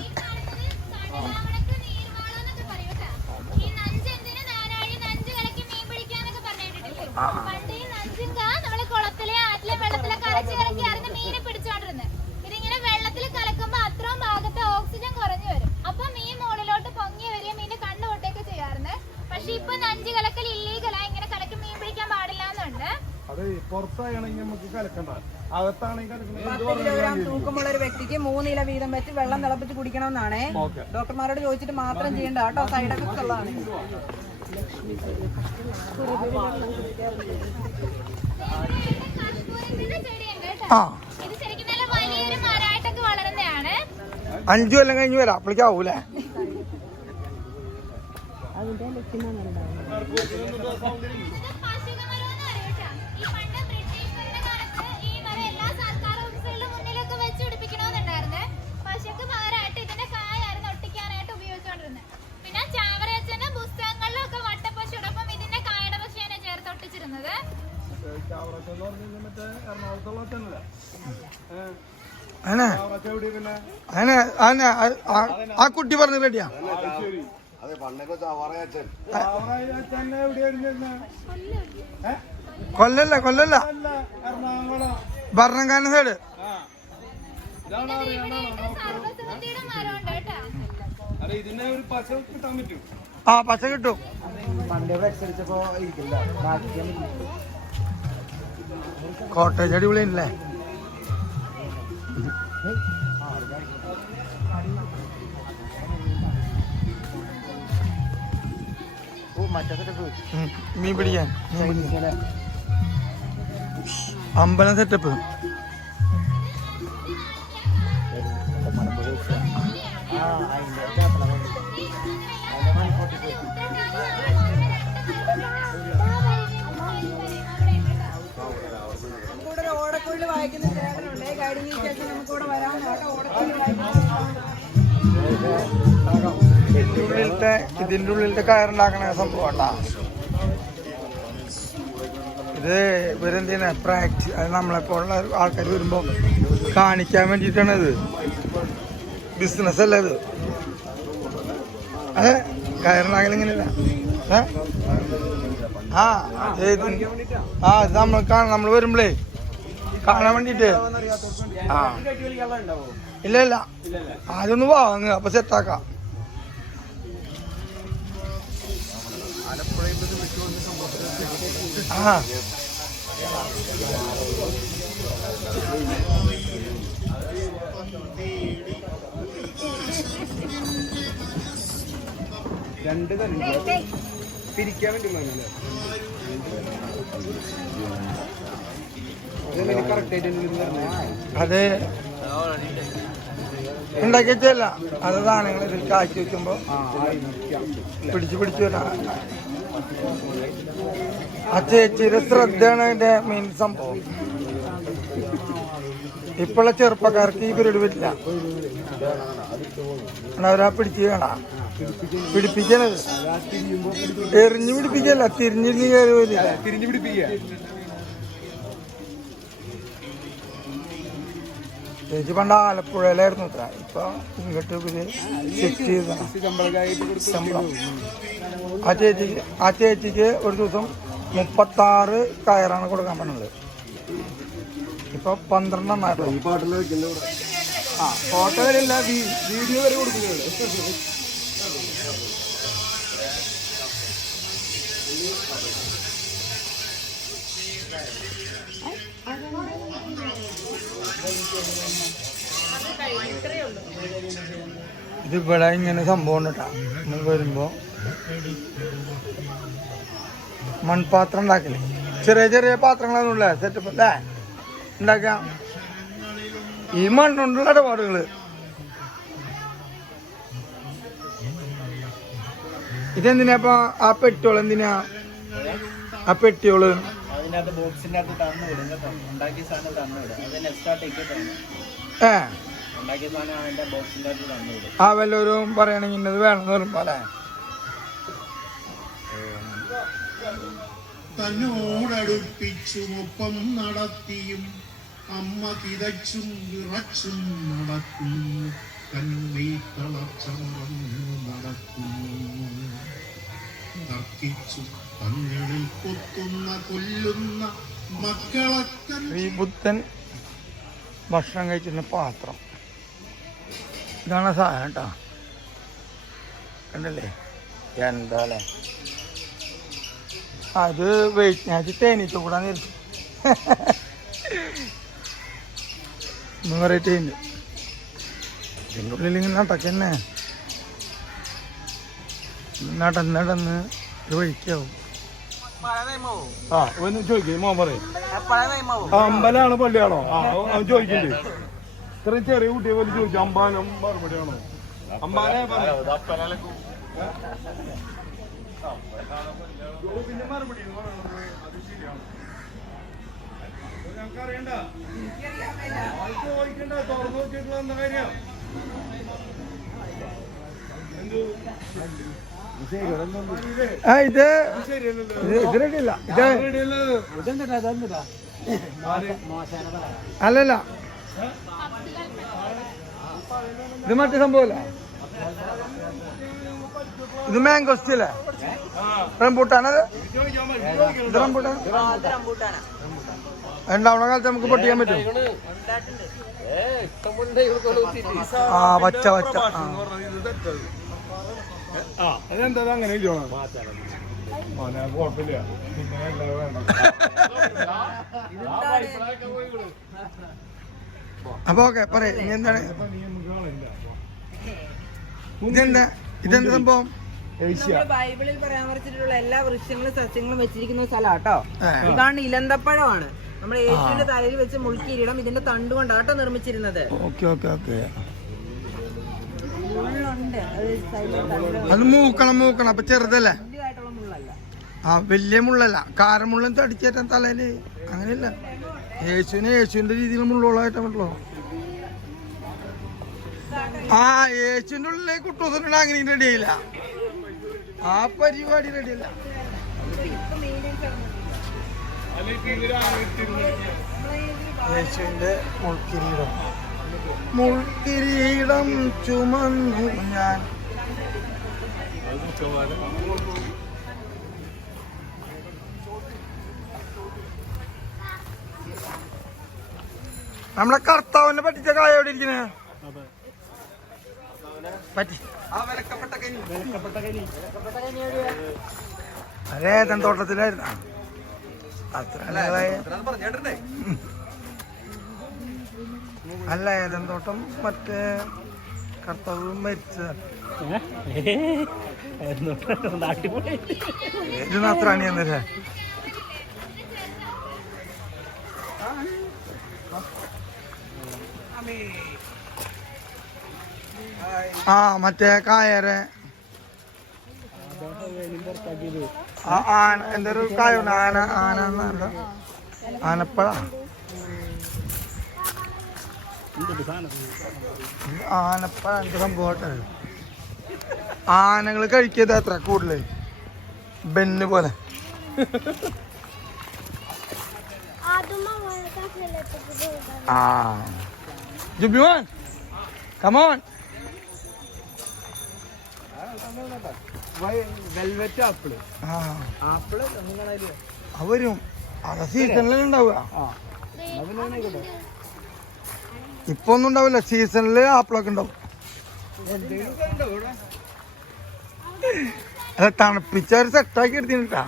പണ്ട് ഈ നഞ്ചിങ്ക നമ്മള് കുളത്തിലെ ആറ്റിലെ വെള്ളത്തിലെ കരച്ച് കലക്കിയായിരുന്നു മീനെ പിടിച്ചോണ്ടിരുന്നത്. ഇതിങ്ങനെ വെള്ളത്തിൽ കലക്കുമ്പോ അത്രയും ഭാഗത്ത് ഓക്സിജൻ കുറഞ്ഞു വരും. അപ്പൊ മീൻ മുകളിലോട്ട് പൊങ്ങി വരിക, മീന്റെ കണ്ണ് പൊട്ടൊക്കെ ചെയ്യാറുണ്ട്. പക്ഷെ ഇപ്പൊ നഞ്ച് കലക്കൽ ഇല്ലീഗലാ, ഇങ്ങനെ കലക്കി മീൻ പിടിക്കാൻ പാടില്ല എന്നുണ്ട്. അതെ, പുറത്താണെങ്കിൽ നമുക്ക് കലക്കണ്ട, അകത്താണെങ്കിൽ 10 കിലോഗ്രാം തൂക്കമുള്ള ഒരു വ്യക്തിക്ക് 3 ഇല വീതം വെച്ച് വെള്ളം തിളപ്പിച്ച് കുടിക്കണമെന്നാണ്. ഡോക്ടർമാരോട് ചോദിച്ചിട്ട് മാത്രം ചെയ്യേണ്ട കേട്ടോ, സൈഡ് എഫക്ട്സ് ഉള്ളതാണ്. ഇത് ശരിക്കും നല്ല വലിയൊരു മരമായിട്ടൊക്കെ വളരുന്നതാണ്. 5 കൊല്ലം കഴിഞ്ഞ് വരാം, അപ്പോഴേക്കും ആവൂലേ? പശുക്ക് പകരമായിട്ട് ഇതിന്റെ കായായിരുന്നു ഒട്ടിക്കാനായിട്ട് ഉപയോഗിച്ചുകൊണ്ടിരുന്നത്. പിന്നെ ചാവറയച്ചന്റെ പുസ്തകങ്ങളിലൊക്കെ വട്ടപ്പശുടൊപ്പം ഇതിന്റെ കായയുടെ പശുവിനെ ചേർത്ത് ഒട്ടിച്ചിരുന്നത്. ആ കുട്ടി പറഞ്ഞു റെഡിയാ. കൊല്ലല്ല ഭരണകാരൻ സൈഡ്. ആ പച്ച കിട്ടും. കോട്ടേജ് അടിപൊളിയല്ലേ? മീൻ പിടിക്കാൻ അമ്പലം സെറ്റപ്പ്. നമുക്കിവിടെ ഒരു ഓടക്കുഴൽ വായിക്കുന്ന ചേട്ടനുണ്ട്. ഗൈഡിങ്ങിന് ശേഷം നമുക്കിവിടെ വരാവുന്ന ഓടക്കുഴൽ ഇതിന്റെ ഉള്ളിലത്തെ കയറുണ്ടാക്കണ സംഭവം. ഇത് ഇവരെന്തിനാ പ്രാക്ടീസ്, അത് നമ്മളെപ്പോലുള്ള ആൾക്കാർ വരുമ്പോ കാണിക്കാൻ വേണ്ടിയിട്ടാണ്. ഇത് ബിസിനസ് അല്ല ഇത്. അതെ, കയറുണ്ടാക്കൽ ഇങ്ങനെയല്ല. ഇത് നമ്മൾ വരുമ്പോഴേ കാണാൻ വേണ്ടിട്ട്. ഇല്ല ആദ്യമൊന്ന് വാങ്ങുക, അപ്പൊ സെറ്റാക്കാം. രണ്ട് തിരിക്കാൻ വേണ്ടി അത് ഉണ്ടാക്കി വെച്ചല്ല, അത് സാധനങ്ങൾ ഇതിൽ കാച്ചി വെക്കുമ്പോ പിടിച്ചു വരാം. ആ ചേച്ചിയുടെ ശ്രദ്ധയാണ് അതിന്റെ മെയിൻ സംഭവം. ഇപ്പോഴുള്ള ചെറുപ്പക്കാർക്ക് ഈ പരിപാടി പറ്റില്ല. അവരാ പിടിച്ച് കാണാ പിടിപ്പിക്കണത്. എറിഞ്ഞു പിടിപ്പിക്കല്ല, തിരിഞ്ഞിരിഞ്ഞ് കയറി വരില്ല. തിരിഞ്ഞു പിടിപ്പിക്കുക. ചേച്ചി പണ്ട് ആലപ്പുഴയിലായിരുന്നു ഇത്ര. ഇപ്പൊ ഇങ്ങോട്ട് ഇവര് സെറ്റ് ചെയ്തതാണ് ശമ്പളം. ആ ചേച്ചിക്ക് ഒരു ദിവസം 36 കയറാണ് കൊടുക്കാൻ പറഞ്ഞത്. ഇപ്പൊ 12 എണ്ണമായിരുന്നു. ഫോട്ടോ വരെയല്ല, വീഡിയോ വരെ കൊടുക്കുന്നത്. ഇതിവിടെ ഇങ്ങനെ സംഭവം കേട്ടാ. നമ്മൾ വരുമ്പോ മൺപാത്രം ഉണ്ടാക്കല്. ചെറിയ ചെറിയ പാത്രങ്ങളൊന്നുമില്ല, സെറ്റപ്പ് അല്ലേ ഉണ്ടാക്കാം. ഈ മണ്ണുകൊണ്ടുള്ള ഇടപാടുകള്. ഇതെന്തിനാ അപ്പൊ ആ പെട്ടിയോള്? എന്തിനാ ആ പെട്ടിയോള്? അതിനകത്ത് ബോക്സിന്റെ അകത്ത് തന്നു വിടും കേട്ടോ. ഉണ്ടാക്കിയ സാധനം തന്നു വിടും. അതിന് എക്സ്ട്രാ ടിക്കറ്റ് ആണ്. ഉണ്ടാക്കിയ സാധനം അതിന്റെ ബോക്സിന്റെ അകത്ത് തന്നു വിടും. ആ വല്ലവരും പറയണെങ്കിൽ ഇന്നത് വേണമെന്ന് പറയുമ്പോ അല്ലേ? തന്നോടടുപ്പിച്ചുമൊപ്പം നടത്തിയും അമ്മ കിതച്ചും വിറച്ചും നടക്കുന്നു. കണ്ണീ തളർച്ച മറന്നു നടക്കുന്നു. തർക്കിച്ചു തങ്ങളിൽ കൊത്തുന്ന കൊല്ലുന്ന മക്കളെ ഈ ബുദ്ധൻ ഭക്ഷണം കഴിച്ചിരുന്ന പാത്രം ഇതാണ് സാധനം കേട്ടോ. കണ്ടല്ലേ എന്താ അല്ലേ? അത് വെയിറ്റ് തേനീച്ച കൂടാൻ നേരിട്ടു വെറൈറ്റി ഉണ്ട്. ഇതിൻ്റെ ഉള്ളിൽ ഇങ്ങനെ നടക്കന്നെ നടന്ന് ഇത് വഴിക്കാവും. ആ ഒന്ന് ചോദിക്കും മോൻ പറയും. അമ്പലാണ് പള്ളിയാണോ? ആ അവൻ ചോദിക്കണ്ടേ. ഇത്രയും ചെറിയ കുട്ടിയെ പോലെ ചോദിച്ചു അമ്പാനം മറുപടിയാണോ? അമ്പാനെ പിന്നെ മറുപടി അത് ശരിയാണ്. ഞങ്ങൾക്ക് അറിയണ്ട, ചോദിക്കണ്ട. തുറന്നു നോക്കിയിട്ടുള്ള എന്താ കാര്യം? ആ ഇത് റെഡിയല്ല. അല്ലല്ല, ഇത് മറ്റേ സംഭവല്ല. ഇത് മാംഗോസ്റ്റി അല്ലേ? റംബൂട്ടാണത്? ഇത് റംബൂട്ടാൻ ഉണ്ടാവണ കാലത്ത് നമുക്ക് പൊട്ടിക്കാൻ പറ്റും. ആ പച്ച പച്ച. അതെന്താ അങ്ങനെ കുഴപ്പമില്ല. അപ്പൊ ഓക്കെ പറയാ. ഇനി എന്താണ് ഇതെന്താ ഇതെന്താ സംഭവം? നമ്മള് ബൈബിളിൽ പരാമർശിച്ചിട്ടുള്ള എല്ലാ വൃക്ഷങ്ങളും സസ്യങ്ങളും വെച്ചിരിക്കുന്ന സ്ഥലം കേട്ടോ. ഇതാണ് ഇലന്തപ്പഴമാണ്. നമ്മുടെ യേശുവിന്റെ തലയിൽ വെച്ച് മുൾക്കിരീടം ഇതിന്റെ തണ്ട് കൊണ്ടാട്ടോ നിർമ്മിച്ചിരുന്നത്. Okay okay okay. അത് മൂക്കണം. അപ്പൊ ചെറുതല്ലേ? ആ വലിയ മുള്ളല്ല. കാരമുള്ളും തടിച്ചേറ്റാൻ തലയില് അങ്ങനെയല്ല. യേശുവിന്റെ രീതിയിൽ മുള്ളുകളായിട്ടാ പറ്റുള്ളൂ. ആ യേശുവിന്റെ ഉള്ളിലേക്ക് കുട്ടൂസിനുള്ള അങ്ങനെ റെഡിയായില്ല. ആ പരിപാടി റെഡിയല്ല. യേശുവിന്റെ മുൾക്കിരീടം ചുമന്നു ഞാൻ. നമ്മളെ കർത്താവിനെ പറ്റിച്ച കായ എവിടെ ഇരിക്കണേ? പറ്റി അതേ തോട്ടത്തിലായിരുന്നു. അത്ര അല്ല ഏതൻ തോട്ടം മറ്റേ കർത്താവ് മരിച്ചതാണ്. ഇത് നാത്രാണി എന്നല്ലേ? ആ മറ്റേ കായരെ എന്തൊരു കായുണ്ട്. ആനപ്പഴ ആനപ്പഴ എന്ത് സംഭവട്ടെ. ആനകൾ കഴിക്കത് അത്ര കൂടുതൽ ബെന്ന് പോലെ. ആ ജുബിമോൻ കമോൺ. Velvet apple. ആപ്പിള് അവരും അത് സീസണിലും ഉണ്ടാവുക. ഇപ്പൊ ഒന്നും ഉണ്ടാവില്ല. സീസണില് ആപ്പിളൊക്കെ ഉണ്ടാവും. അത് തണുപ്പിച്ച ഒരു സെറ്റാക്കി എടുത്തിട്ടാ.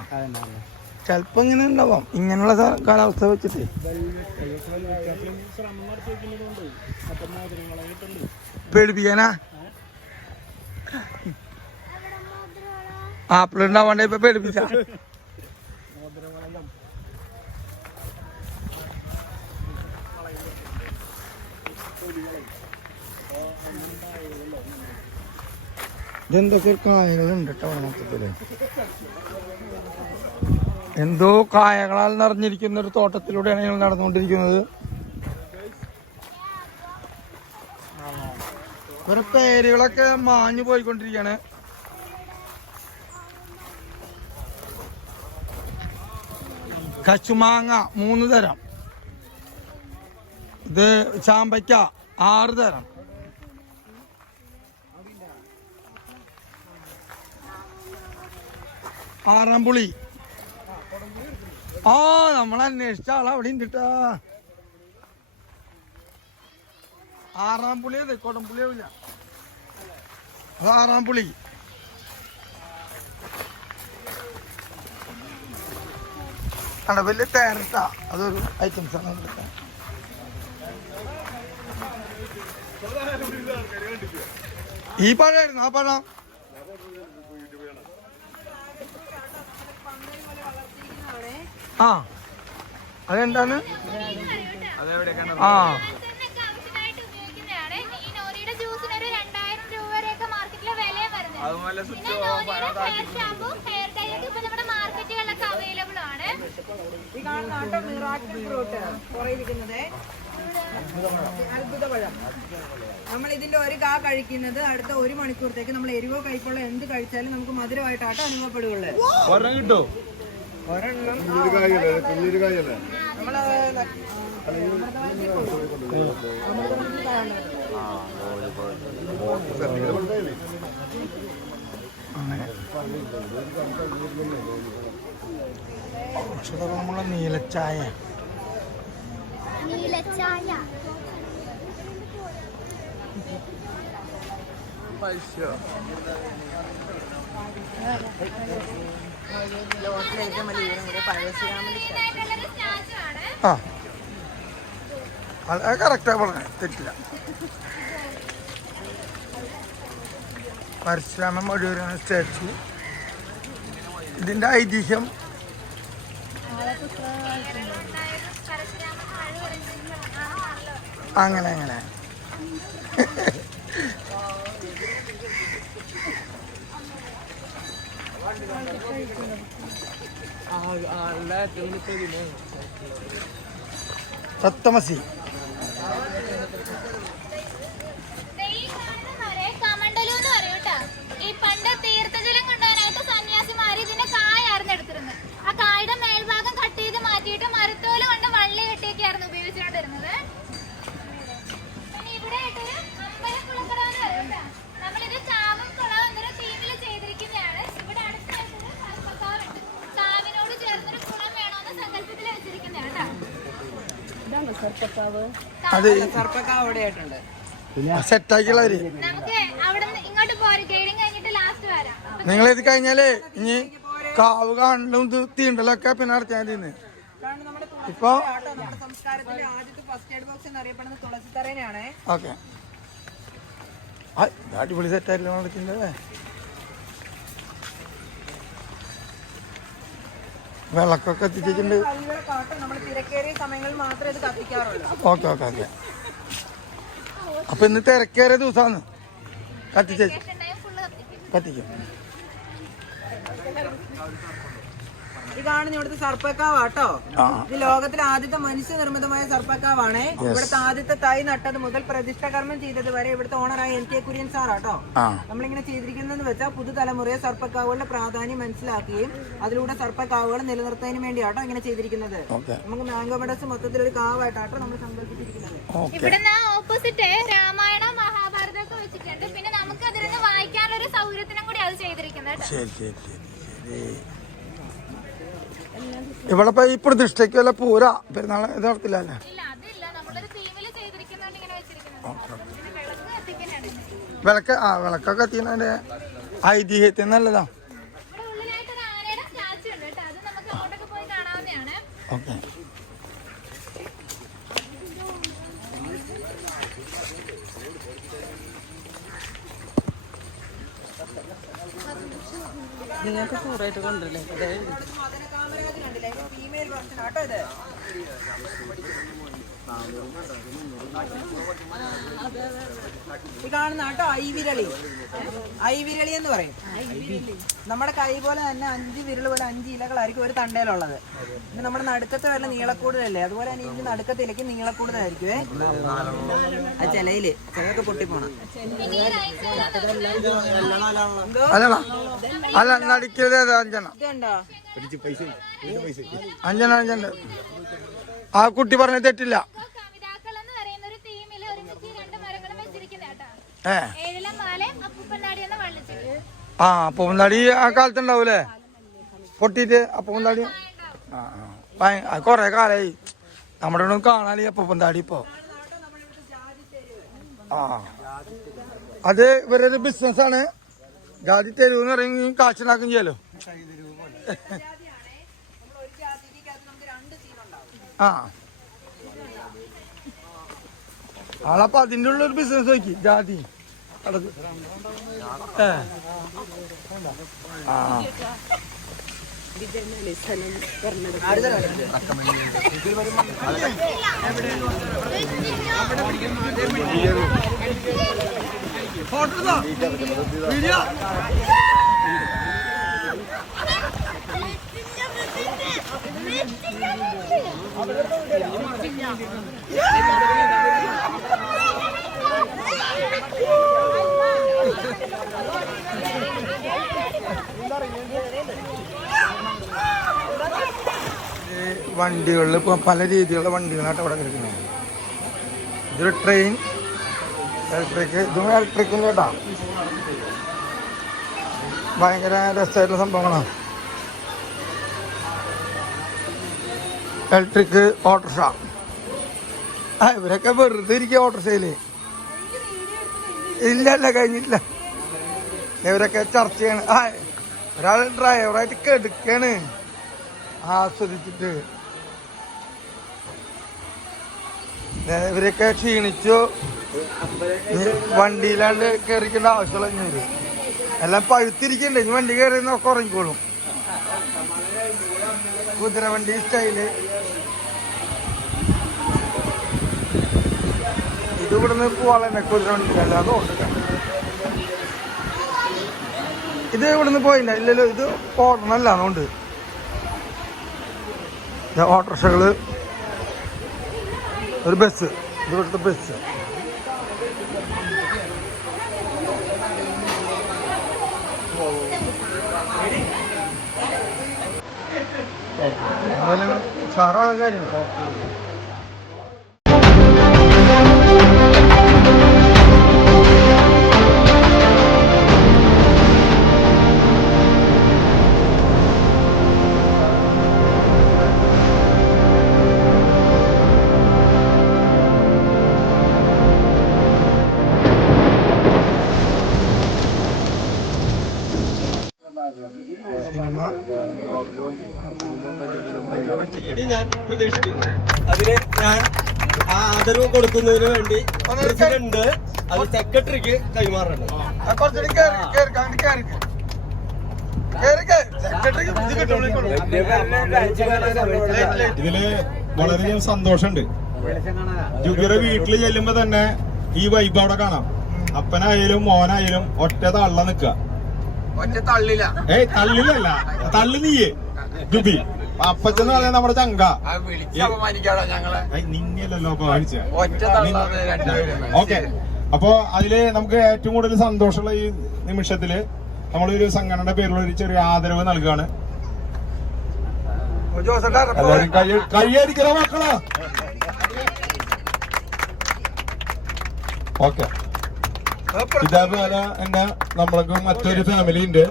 ചെലപ്പോ ഇങ്ങനെ ഉണ്ടാവാം ഇങ്ങനെയുള്ള കാലാവസ്ഥ വെച്ചിട്ട്. പേടിപ്പിക്കാനാ ആപ്പിൾ ഉണ്ടാവാണ്ട് ഇപ്പൊ പേടിപ്പിച്ച ഇതെന്തൊക്കെ കായകളുണ്ട് കേട്ടോ മൊത്തത്തില്. എന്തോ കായകളാൽ നിറഞ്ഞിരിക്കുന്ന ഒരു തോട്ടത്തിലൂടെയാണ് ഞങ്ങൾ നടന്നുകൊണ്ടിരിക്കുന്നത്. കുറെ പേരുകളൊക്കെ മാഞ്ഞു പോയിക്കൊണ്ടിരിക്കുകയാണ്. കശുമാങ്ങ 3 തരം, ഇത് ചാമ്പയ്ക്ക 6 തരം, ആറാമ്പുളി. ആ നമ്മൾ അന്വേഷിച്ച ആൾ അവിടെ ഉണ്ടിട്ടാ. ആറാമ്പുളി അതെ, കൊടംപുളിയാവില്ല, അത് ആറാമ്പുളി. ആണ് വലിയ തേരട്ടാ, അതൊരു ഐറ്റംസ് ആണ്. ഈ പഴമായിരുന്നു ആ പഴം. ആ അതെന്താണ്? ആ അത്ഭുതപഴം. നമ്മൾ ഇതിന്റെ ഒരു കാ കഴിക്കുന്നത് അടുത്ത 1 മണിക്കൂറത്തേക്ക് നമ്മൾ എരിവോ കയ്പുള്ള എന്ത് കഴിച്ചാലും നമുക്ക് മധുരമായിട്ടാട്ടോ അനുഭവപ്പെടുകയുള്ളൂ. കിട്ടോ? ഒരെണ്ണം നമ്മളെ നീലച്ചായ. ലോകത്തിലെ ഏറ്റവും വലിയ ഉയരം കൂടിയ പഴശ്ശിരാമന്റെ ആ അത് കറക്റ്റാ പറഞ്ഞത്, തെറ്റില്ല. പരശുരാമൻ വഴിയൂരാണ് സ്റ്റാച്ചു. ഇതിന്റെ ഐതിഹ്യം അങ്ങനെ അങ്ങനെ. സപ്തമസി. കമണ്ടലു എന്ന് പറയും കേട്ടോ. ഈ പണ്ട് തീർത്ഥജലം കൊണ്ടുപോകാനായിട്ട് സന്യാസിമാര് ഇതിന്റെ കായായിരുന്നു എടുത്തിരുന്നത്. ആ കായുടെ മേൽഭാഗം കട്ട് ചെയ്ത് മാറ്റിയിട്ട് മരത്തോല് കൊണ്ട് വള്ളി കെട്ടിയൊക്കെയായിരുന്നു ഉപയോഗിച്ചുകൊണ്ടിരുന്നത്. പിന്നെ ഇവിടെ ആയിട്ടൊരു അമ്പലക്കുളക്കട എന്ന് പറയും കേട്ടോ. നമ്മളിത് ചാവും കുളം എന്നൊരു തീമിൽ ചെയ്തിരിക്കുന്നതാണ്. ഇവിടെ അടുത്തായിട്ടൊരു സർപ്പക്കാവുണ്ട്. കാവിനോട് ചേർന്നൊരു കുളം വേണമെന്ന് സങ്കല്പത്തിൽ വെച്ചിരിക്കുന്നതാണ് കേട്ടോ. സർപ്പക്കാവ് അവിടെ ആയിട്ടുണ്ട്. സെറ്റാക്കിയുള്ളവര് നമുക്ക് അവിടെ ഇങ്ങോട്ട് പോരും. ഗൈഡിങ് കഴിഞ്ഞിട്ട് ലാസ്റ്റ് വരാം. നിങ്ങളിത് കഴിഞ്ഞാല് ഇനി കാവ് കാണലും തീണ്ടലൊക്കെ പിന്നെ നടത്തിയാൽ മതി. ഇപ്പൊ നമ്മുടെ സംസ്കാരത്തിലെ ആദ്യത്തെ ഫസ്റ്റ് എയ്ഡ് ബോക്സ് എന്നറിയപ്പെടുന്ന തുളസിത്തറേനാണ്. ഓക്കെ, അടിപൊളി സെറ്റായില്ലോ നടക്കുന്നത്. വിളക്കൊക്കെ എത്തിച്ചിട്ടുണ്ട്. നമ്മൾ തിരക്കേറിയ സമയങ്ങളിൽ മാത്രമേ ഇത് കത്തിക്കാറുള്ളൂ. Okay okay okay. അപ്പൊ ഇന്ന് തിരക്കേറിയ ദിവസമാണ്. കത്തിച്ചു കത്തിക്കും. ഇതാണ് ഇവിടുത്തെ സർപ്പക്കാവാട്ടോ. ഇത് ലോകത്തിലെ ആദ്യത്തെ മനുഷ്യ നിർമ്മിതമായ സർപ്പക്കാവാണ്. ഇവിടുത്തെ ആദ്യത്തെ തൈ നട്ടത് മുതൽ പ്രതിഷ്ഠ കർമ്മം ചെയ്തത് വരെ ഇവിടുത്തെ ഓണറായ NK കുര്യൻ സാറാട്ടോ. നമ്മളിങ്ങനെ ചെയ്തിരിക്കുന്നതെന്ന് വെച്ചാൽ പുതുതലമുറയെ സർപ്പക്കാവുകളുടെ പ്രാധാന്യം മനസ്സിലാക്കുകയും അതിലൂടെ സർപ്പക്കാവുകൾ നിലനിർത്തുന്നതിന് വേണ്ടിയാട്ടോ ഇങ്ങനെ ചെയ്തിരിക്കുന്നത്. നമുക്ക് മാംഗോ മെഡസ് മൊത്തത്തിലൊരു കാവായിട്ടാട്ടോ നമ്മൾ സങ്കല്പിച്ചിരിക്കുന്നത്. ഇവിടുന്ന് ഓപ്പോസിറ്റ് രാമായണ മഹാഭാരതമൊക്കെ വെച്ചിട്ടുണ്ട്. പിന്നെ നമുക്ക് അതിൽ വായിക്കാനുള്ള ഒരു സൗകര്യത്തിനും കൂടി അത് ചെയ്തിരിക്കുന്നത്. ഇവിടെ ഇപ്പൊ ഈ പ്രതിഷ്ഠയ്ക്ക് വല്ല പൂര പെരുന്നാൾ ഇത് നടത്തില്ലല്ലേ? വിളക്ക് വിളക്കൊക്കെ എത്തിക്കുന്നതിന്റെ ഐതിഹ്യത്തിൽ നല്ലതാ. ഓക്കെ. നിങ്ങൾക്ക് സൂറായിട്ട് കണ്ടില്ലേ? ഫീമെയിൽ വെർഷൻ ആട്ടോ ഇത്. ഈ കാണുന്ന കേട്ടോ ഐവിരളി. ഐവിരളി എന്ന് പറയും. നമ്മുടെ കൈ പോലെ തന്നെ 5 വിരൽ പോലെ 5 ഇലകളായിരിക്കും ഒരു തണ്ടയിലുള്ളത്. പിന്നെ നമ്മുടെ നടുക്കത്തെ വല്ല നീളക്കൂടുതലല്ലേ, അതുപോലെ തന്നെ ഇതിന്റെ നടുക്കത്തിലേക്ക് നീളക്കൂടുതലായിരിക്കുവേ. ആ ചിലക്ക് പൊട്ടിപ്പോണം. അല്ല നടിക്കരുത്. ഇതുണ്ടോ? അഞ്ചെണ്ണം ആ കുട്ടി പറഞ്ഞ തെറ്റില്ല. ആ അപ്പൂപ്പന്താടി ആ കാലത്തുണ്ടാവൂലേ പൊട്ടിയിട്ട്? അപ്പൂപ്പന്താടി കൊറേ കാലായി നമ്മുടെ ഇവിടെ കാണാൻ അപ്പൂപ്പന്താടി ഇപ്പൊ. ആ അത് ഇവരൊരു ബിസിനസ്സാണ്. ജാതി തെരുവെന്ന് പറയുമെങ്കിൽ കാശുണ്ടാക്കും ചെയ്യല്ലോ. ആ ആളപ്പൊ അതിൻ്റെ ഉള്ളൊരു ബിസിനസ് നോക്കി ജാതി വീഡിയോ വണ്ടികളിൽ ഇപ്പോൾ പല രീതിയിലുള്ള വണ്ടികളായിട്ട് അവിടെ കിടക്കുന്നത്. ഇതൊരു ട്രെയിൻ ഇലക്ട്രിക്, ഇതും ഇലക്ട്രിക്കിൻ്റെ കേട്ടോ. ഭയങ്കര രസമായിട്ടുള്ള സംഭവങ്ങളാണ്. Electric auto rickshaw. ഇവരൊക്കെ വെറുതെ ഇരിക്കുക ഓട്ടോറിക്ഷയില്. ഇല്ല കഴിഞ്ഞിട്ടില്ല. ഇവരൊക്കെ ചർച്ച ചെയ്യണം. ഒരാൾ ഡ്രൈവറായിട്ട് കെടുക്കാണ് ആസ്വദിച്ചിട്ട്. ഇവരൊക്കെ ക്ഷീണിച്ചു. വണ്ടിയിലാണ്ട് കയറിക്കേണ്ട ആവശ്യമുള്ള ഇനി എല്ലാം പഴുത്തിരിക്കണ്ടേ. ഇനി വണ്ടി കയറി നോക്കി ഉറങ്ങിക്കോളും. കുതിരവണ്ടി സ്റ്റൈല്. ഇത് ഇവിടുന്ന് പോവാൻ തന്നെ കുതിരവണ്ടി അല്ലാതെ ഓടിക്കാം. ഇത് ഇവിടുന്ന് പോയില്ല. ഇല്ലല്ലോ, ഇത് ഓടണല്ല. അതുകൊണ്ട് ഓട്ടോറിക്ഷകള്, ഒരു ബസ്, ഇത് ഇവിടുത്തെ ബസ്. സാറാണ് കാര്യം. ഞാൻ പ്രതീക്ഷിക്കുന്നു. അതിന് ഞാൻ ആദരവ് കൊടുക്കുന്നതിന് വേണ്ടി പ്രസിഡന്റ് അത് സെക്രട്ടറിക്ക് കൈമാറണം. ഇതില് വളരെയധികം സന്തോഷമുണ്ട്. ജുഗിയുടെ വീട്ടിൽ ചെല്ലുമ്പോ തന്നെ ഈ വൈബ് അവിടെ കാണാം. അപ്പനായാലും മോനായാലും ഒറ്റ തള്ള നിക്ക. ഏയ് തള്ളിലല്ല, തള്ളി നീയേ ജുബി. അപ്പച്ചെന്ന് പറഞ്ഞാൽ നമ്മുടെ ചങ്ക. നിന്നല്ലോ കാണിച്ച. ഓക്കെ, അപ്പൊ അതില് നമുക്ക് ഏറ്റവും കൂടുതൽ സന്തോഷമുള്ള ഈ നിമിഷത്തില് നമ്മളൊരു സംഘടനയുടെ പേരിലുള്ള ഒരു ചെറിയ ആദരവ് നൽകുകയാണ്. കൈയടിക്കുന്ന മക്കളാ. ഓക്കെ, ഇതേപോലെ തന്നെ നമ്മൾക്ക് മറ്റൊരു ഫാമിലി ഉണ്ട്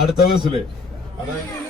അടുത്ത ബസ്സില്. അതായത്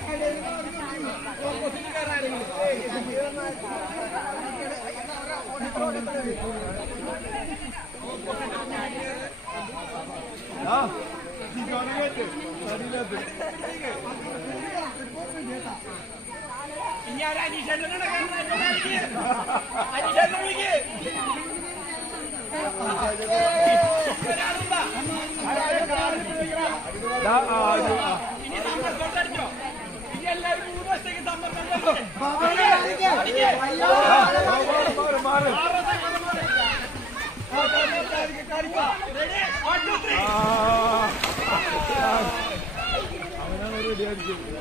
റെഡി ആയിരിക്കും.